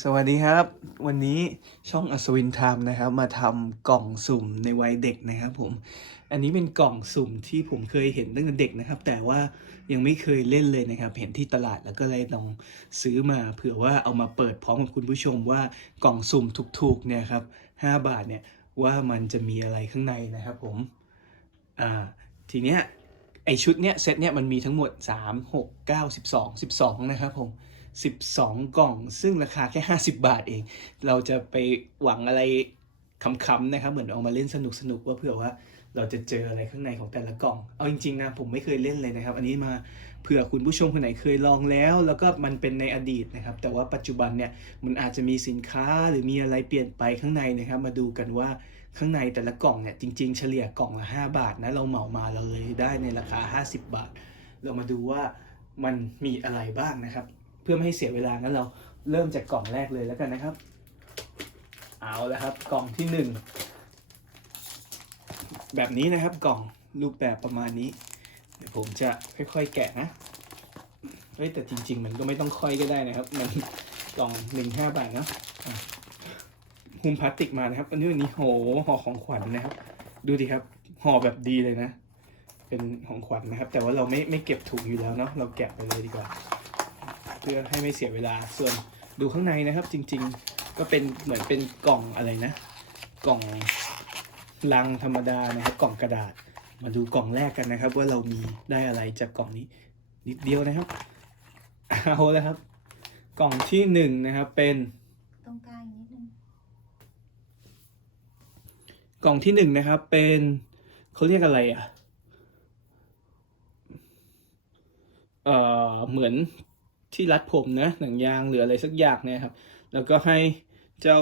สวัสดีครับ วันนี้ช่องอัศวินไทม์นะครับ มาทำกล่องสุ่มในวัยเด็กนะครับผม อันนี้เป็นกล่องสุ่มที่ผมเคยเห็นตั้งแต่เด็กนะครับ แต่ว่ายังไม่เคยเล่นเลยนะครับ เห็นที่ตลาดแล้วก็เลยลองซื้อมาเผื่อว่าเอามาเปิดพร้อมกับคุณผู้ชมว่ากล่องสุ่มถูกๆเนี่ยครับ5บาทเนี่ยว่ามันจะมีอะไรข้างในนะครับผมอ่าทีเนี้ยไอชุดเนี้ยเซตเนี้ยมันมีทั้งหมด 3 6 9 12 12 นะครับผม 12 กล่อง ซึ่งราคาแค่ 50 บาทเอง เราจะไปหวังอะไรคำๆนะครับ เหมือนเอามาเล่นสนุกๆว่าเผื่อว่าเราจะเจออะไรข้างในของแต่ละกล่อง เอาจริงๆนะผมไม่เคยเล่นเลยนะครับ อันนี้มาเผื่อคุณผู้ชมคนไหนเคยลองแล้ว แล้วก็มันเป็นในอดีตนะครับ แต่ว่าปัจจุบันเนี่ยมันอาจจะมีสินค้าหรือมีอะไรเปลี่ยนไปข้างในนะครับ มาดูกันว่าข้างในแต่ละกล่องเนี่ยจริงๆ เฉลี่ยกล่องละ 5 บาทนะเราเหมามาเราเลยได้ในราคา 50 บาท เรามาดูว่ามันมีอะไรบ้างนะครับ เพื่อไม่ให้เสียเวลางั้นเราเริ่มจากกล่องแรกเลยแล้วกันนะครับ เอาละครับกล่องที่หนึ่งแบบนี้นะครับกล่องรูปแบบประมาณนี้ เดี๋ยวผมจะค่อยๆแกะนะเฮ้ยแต่จริง ๆ มันก็ไม่ต้องค่อยก็ได้นะครับ มันกล่องหนึ่งห้าบาทเนาะหุ้มพลาสติกมานะครับ อันนี้วันนี้โหห่อของขวัญนะครับ ดูดิครับห่อแบบดีเลยนะ เป็นของขวัญนะครับ แต่ว่าเราไม่ไม่เก็บถุงอยู่แล้วเนาะเราแกะไปเลยดีกว่า เพื่อให้ไม่เสียเวลาส่วนดูข้างในนะครับ จริง ๆ ก็เป็นเหมือนเป็นกล่องอะไรนะ กล่องลังธรรมดานะครับ กล่องกระดาษ มาดูกล่องแรกกันนะครับ ว่าเรามีได้อะไรจากกล่องนี้ นิดเดียวนะครับเอาแล้วครับ กล่องที่หนึ่งนะครับ เป็นตรงกลางอีกนิดนึงกล่องที่หนึ่งนะครับ เป็นเขาเรียกอะไรอะเอ่อเหมือน ที่รัดผมนะหนังยางหรืออะไรสักอย่างเนี่ยครับ แล้วก็ให้เจ้า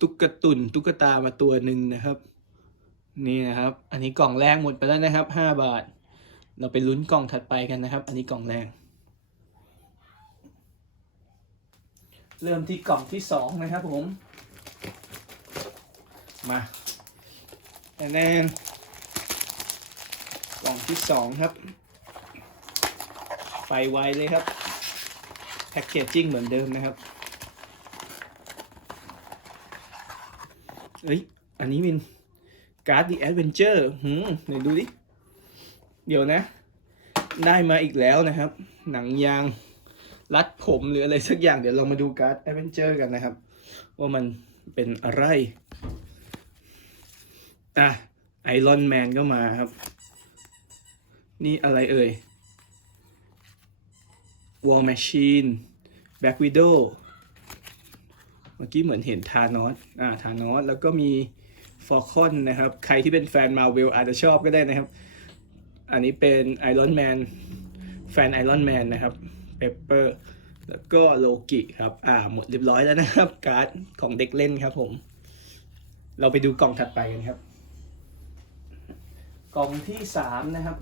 ตุ๊กตุนตุ๊กตามาตัวหนึ่งนะครับ นี่นะครับ อันนี้กล่องแรกหมดไปแล้วนะครับห้าบาท เราไปลุ้นกล่องถัดไปกันนะครับ อันนี้กล่องแรกเริ่มที่กล่องที่สองนะครับผม มาแน่นกล่องที่สองครับไฟไวเลยครับ แพ็กเกจจิ้งเหมือนเดิมนะครับ เอ้ย อันนี้เป็นการ์ด The Adventure หืมไหนดูดิ เดี๋ยวนะ ได้มาอีกแล้วนะครับ หนังยางรัดผมหรืออะไรสักอย่าง เดี๋ยวเรามาดูการ์ด Adventure กันนะครับ ว่ามันเป็นอะไร อะไอรอนแมนก็มาครับ นี่อะไรเอ่ย War Machine Black Widow เมื่อกี้เหมือนเห็นทานอสอ่าทานอสแล้วก็มีฟอร์คอนนะครับ ใครที่เป็นแฟนมาเวลอาจจะชอบก็ได้นะครับ อันนี้เป็นไอรอนแมนแฟนไอรอนแมนนะครับเปเปอร์แล้วก็โลกิครับ อ่า หมดเรียบร้อยแล้วนะครับ การ์ดของเด็กเล่นครับผม เราไปดูกล่องถัดไปกันครับ กล่องที่สามนะครับ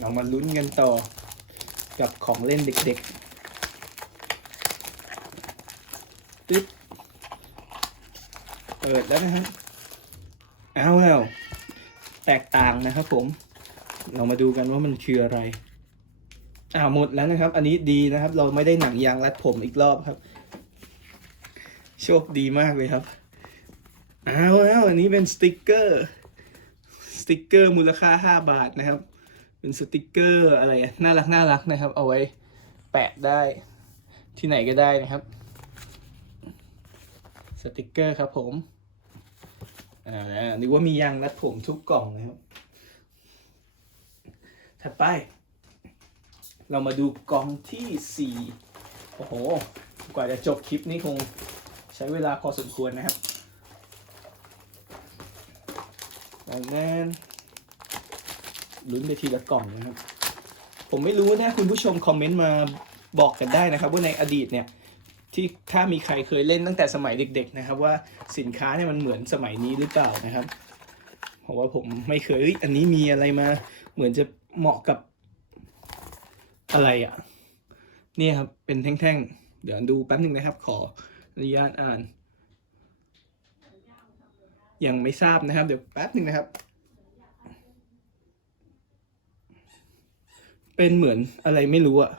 เรามาลุ้นกันต่อกับของเล่นเด็กๆ ตึ๊บ เปิดแล้วนะฮะเอาแล้ว แตกต่างนะครับผม เรามาดูกันว่ามันคืออะไรอ่าหมดแล้วนะครับ อันนี้ดีนะครับ เราไม่ได้หนังยางรัดผมอีกรอบครับ โชคดีมากเลยครับเอาวแล้วอันนี้เป็นสติกเกอร์ สติกเกอร์มูลค่า 5 บาทนะครับ เป็นสติกเกอร์อะไรน่ารักน่ารักนะครับ เอาไว้แปะได้ที่ไหนก็ได้นะครับ สติกเกอร์ครับผมอ่านึกว่ามียางรัดผมทุกกล่องนะครับ ถัดไป เรามาดูกล่องที่สี่โอ้โห กว่าจะจบคลิปนี้คงใช้เวลาพอสมควรนะครับดังนั้น ลุ้นไปทีละกล่องนะครับ ผมไม่รู้นะคุณผู้ชมคอมเมนต์มาบอกกันได้นะครับ ว่าในอดีตเนี่ยที่ถ้ามีใครเคยเล่นตั้งแต่สมัยเด็ก ๆ นะครับ ว่าสินค้าเนี่ยมันเหมือนสมัยนี้หรือเปล่านะครับ เพราะว่าผมไม่เคยอันนี้มีอะไรมา เหมือนจะเหมาะกับอะไรอะเนี่ยครับเป็นแท่งๆ เดี๋ยวดูแป๊บหนึ่งนะครับ ขออนุญาตอ่าน ยังไม่ทราบนะครับ เดี๋ยวแป๊บหนึ่งนะครับ เป็นเหมือนอะไรไม่รู้อะ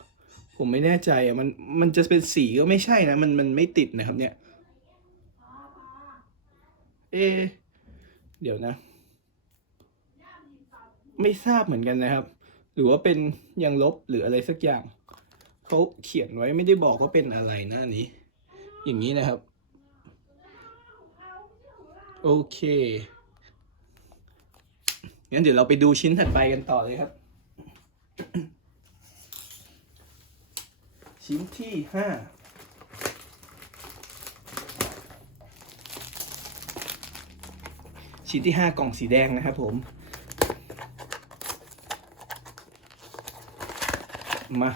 ผมไม่แน่ใจอะมันมันจะเป็นสีก็ไม่ใช่นะ มันมันไม่ติดนะครับ เนี่ย เอ เดี๋ยวนะ ไม่ทราบเหมือนกันนะครับ หรือว่าเป็นยังลบหรืออะไรสักอย่างเขาเขียนไว้ไม่ได้บอกว่าเป็นอะไรนะอันนี้ อย่างนี้นะครับ โอเคงั้นเดี๋ยวเราไปดูชิ้นถัดไปกันต่อเลยครับ ชิ้นที่ห้าชิ้นที่ห้ากล่องสีแดงนะครับผม มา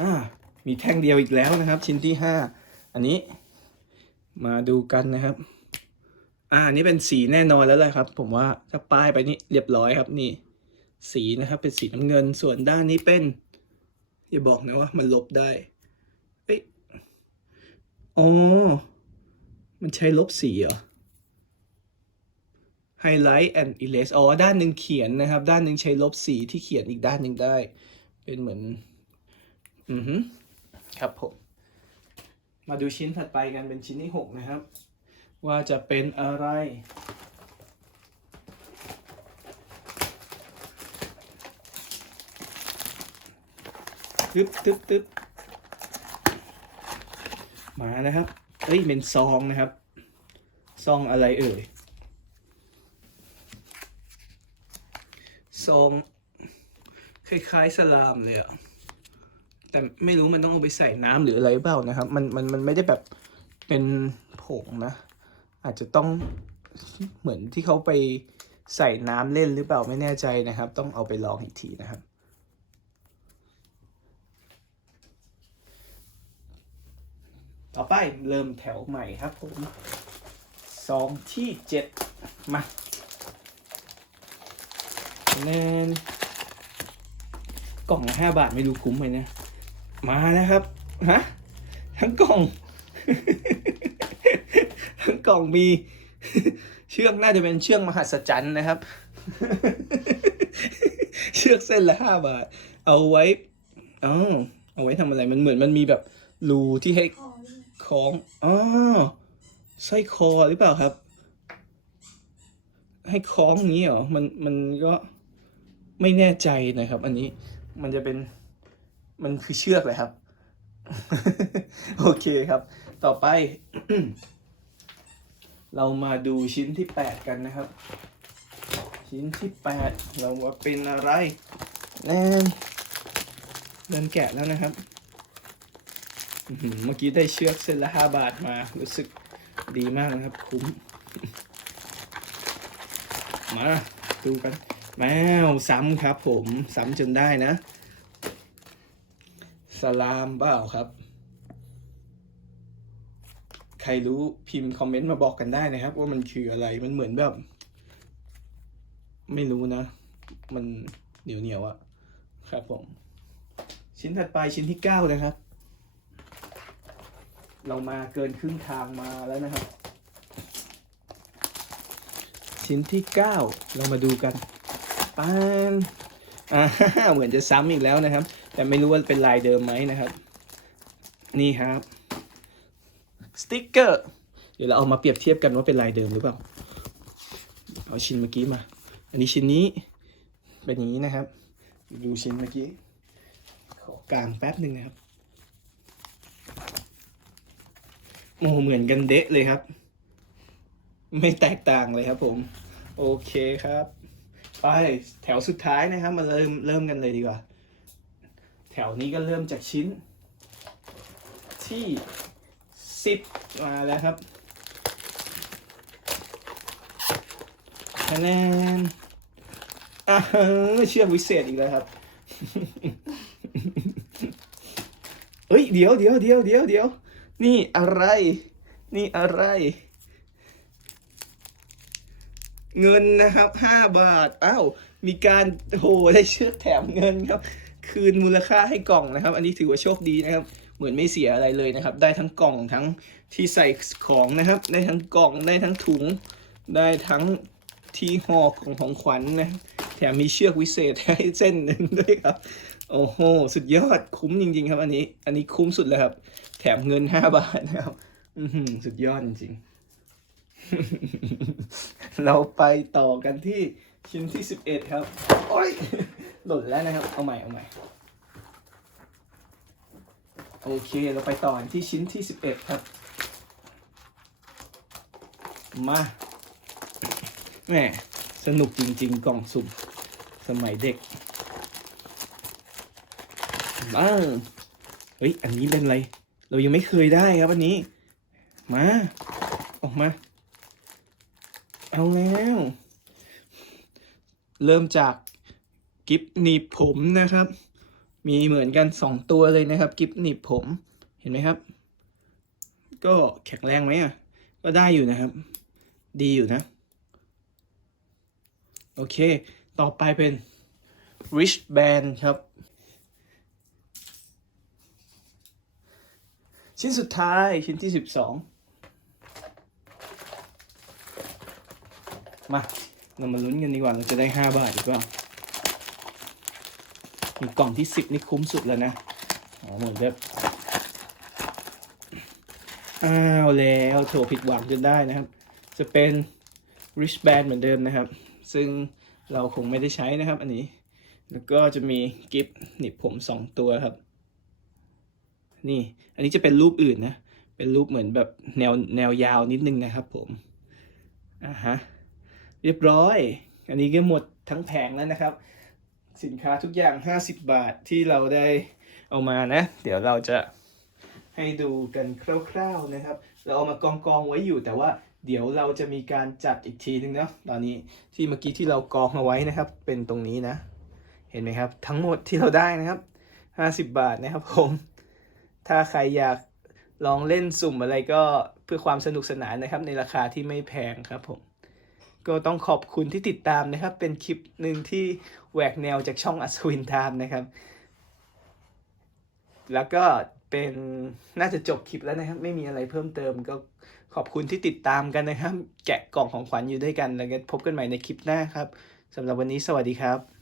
อ่า มีแท่งเดียวอีกแล้วนะครับ ชิ้นที่ห้าอันนี้ มาดูกันนะครับ อ่านนี้เป็นสีแน่นอนแล้วเลยครับ ผมว่าถ้าป้ายไปนี่เรียบร้อยครับนี่ สีนะครับ เป็นสีน้ำเงิน ส่วนด้านนี้เป็น อย่าบอกนะว่ามันลบได้เอ้ยอ๋อ มันใช้ลบสีเหรอ Highlight and Erase อ๋อ ด้านหนึ่งเขียนนะครับ ด้านหนึ่งใช้ลบสีที่เขียนอีกด้านหนึ่งได้ เป็นเหมือน อือฮึครับผม มาดูชิ้นถัดไปกันเป็นชิ้นที่หกนะครับ ว่าจะเป็นอะไร ตึ๊บตึ๊บตึ๊บมานะครับเอ้ยเป็นซองนะครับ ซองอะไรเอ่ย ซอง คล้ายๆสลามเลยอะแต่ไม่รู้มันต้องเอาไปใส่น้ำหรืออะไรเปล่านะครับ มันมันมันไม่ได้แบบเป็นผงนะ อาจจะต้องเหมือนที่เขาไปใส่น้ำเล่นหรือเปล่าไม่แน่ใจนะครับ ต้องเอาไปลองอีกทีนะครับ ต่อไปเริ่มแถวใหม่ครับผมซองที่เจ็ดมาแนนกล่องห้าบาทไม่รู้คุ้มไหมเนะมานะครับฮะทั้งกล่อง ทั้งกล่องมีเชือกน่าจะเป็นเชือกมหัศจรรย์นะครับ เชือกเส้นละห้าบาท เอาไว้อ๋อเอาไว้ทำอะไรมันเหมือนมันมีแบบรูที่ให้ คอด้วยคล้องอ๋อสร้อยคอหรือเปล่าครับ ให้คล้องอย่างนี้เหรอมันมันก็ไม่แน่ใจนะครับ อันนี้มันจะเป็นมันคือเชือกเลยครับ โอเคครับ ต่อไป เรามาดูชิ้นที่แปดกันนะครับ ชิ้นที่แปดเราว่าเป็นอะไรแน่นเริ่มแกะแล้วนะครับ เมื่อกี้ได้เชือกเส้นละห้าบาทมา รู้สึกดีมากนะครับ คุ้ม มาดูกันแมวซ้ำครับผม ซ้ำจนได้นะ สลามเปล่าครับ ใครรู้พิมพ์คอมเมนต์มาบอกกันได้นะครับ ว่ามันคืออะไรมันเหมือนแบบ ไม่รู้นะ มันเหนียวเหนียวๆอะครับผม ชิ้นถัดไปชิ้นที่เก้านะครับ เรามาเกินครึ่งทางมาแล้วนะครับ ชิ้นที่เก้าเรามาดูกันปานอ่าเหมือนจะซ้ำอีกแล้วนะครับ แต่ไม่รู้ว่าเป็นลายเดิมไหมนะครับ นี่ครับสติ๊กเกอร์เดี๋ยวเราเอามาเปรียบเทียบกันว่าเป็นลายเดิมหรือเปล่าเอาชิ้นเมื่อกี้มา อันนี้ชิ้นนี้เป็นอย่างนี้นะครับ ดูชิ้นเมื่อกี้ขอกลางแป๊บหนึ่งนะครับ โอ้เหมือนกันเดะเลยครับ ไม่แตกต่างเลยครับผม โอเคครับ ไปแถวสุดท้ายนะครับ มาเริ่มเริ่มกันเลยดีกว่า แถวนี้ก็เริ่มจากชิ้น ที่สิบมาแล้วครับคะแนนอ่าเชื่อวิเศษอีกแล้วครับ เฮ้ย เดี๋ยวเดี๋ยวเดี๋ยวเดี๋ยวเดี๋ยว นี่อะไร นี่อะไร เงินนะครับห้าบาทอ้าวมีการโหได้เชือกแถมเงินครับ คืนมูลค่าให้กล่องนะครับ อันนี้ถือว่าโชคดีนะครับ เหมือนไม่เสียอะไรเลยนะครับ ได้ทั้งกล่องทั้งที่ใส่ของนะครับ ได้ทั้งกล่องได้ทั้งถุง ได้ทั้งที่ห่อของของขวัญนะแถมมีเชือกวิเศษให้เส้นหนึ่งด้วยครับ โอ้โห สุดยอดคุ้มจริง ๆ ครับ อันนี้ อันนี้คุ้มสุดเลยครับ ถมเงินห้าบาทนะครับสุดยอดจริงๆ เราไปต่อกันที่ชิ้นที่สิบเอ็ดครับ โอ้ย หล่นแล้วนะครับ เอาใหม่เอาใหม่ โอเค เราไปต่อที่ชิ้นที่สิบเอ็ดครับ มาแหมสนุกจริง ๆ กล่องสุ่ม สมัยเด็กมาเฮ้ย อันนี้เป็นอะไร เรายังไม่เคยได้ครับอันนี้ มา ออกมา เอาแล้ว เริ่มจากกิฟหนีบผมนะครับ มีเหมือนกันสองตัวเลยนะครับ กิฟหนีบผมเห็นไหมครับ ก็แข็งแรงไหมอะ ก็ได้อยู่นะครับ ดีอยู่นะ โอเค ต่อไปเป็น wristband ครับ ชิ้นสุดท้ายชิ้นที่สิบสองมาเรามาลุ้นกันดีกว่าเราจะได้ห้าบาทหรือเปล่ามีกล่องที่สิบนี่คุ้มสุดแล้วนะอ๋อเหมือนแบบอ้าวแล้วโถผิดหวังจนได้นะครับ จะเป็น wristband เหมือนเดิมนะครับ ซึ่งเราคงไม่ได้ใช้นะครับอันนี้ แล้วก็จะมีกิฟต์หนีบผมสองตัวครับ นี่ อันนี้จะเป็นรูปอื่นนะ เป็นรูปเหมือนแบบแนวแนวยาวนิดนึงนะครับผม อ่าฮะ เรียบร้อย อันนี้ก็หมดทั้งแผงแล้วนะครับ สินค้าทุกอย่าง 50 บาทที่เราได้เอามานะ เดี๋ยวเราจะให้ดูกันคร่าวๆนะครับ เราเอามากองกองๆไว้อยู่แต่ว่าเดี๋ยวเราจะมีการจัดอีกทีนึงเนาะตอนนี้ที่เมื่อกี้ที่เรากองเอาไว้นะครับ เป็นตรงนี้นะ เห็นไหมครับ ทั้งหมดที่เราได้นะครับ 50 บาทนะครับผม ถ้าใครอยากลองเล่นสุ่มอะไรก็เพื่อความสนุกสนานนะครับ ในราคาที่ไม่แพงครับผม ก็ต้องขอบคุณที่ติดตามนะครับ เป็นคลิปหนึ่งที่แหวกแนวจากช่องอัศวินไทม์นะครับ แล้วก็เป็นน่าจะจบคลิปแล้วนะครับ ไม่มีอะไรเพิ่มเติมก็ขอบคุณที่ติดตามกันนะครับ แกะกล่องของขวัญอยู่ด้วยกันแล้วก็พบกันใหม่ในคลิปหน้าครับสำหรับวันนี้สวัสดีครับ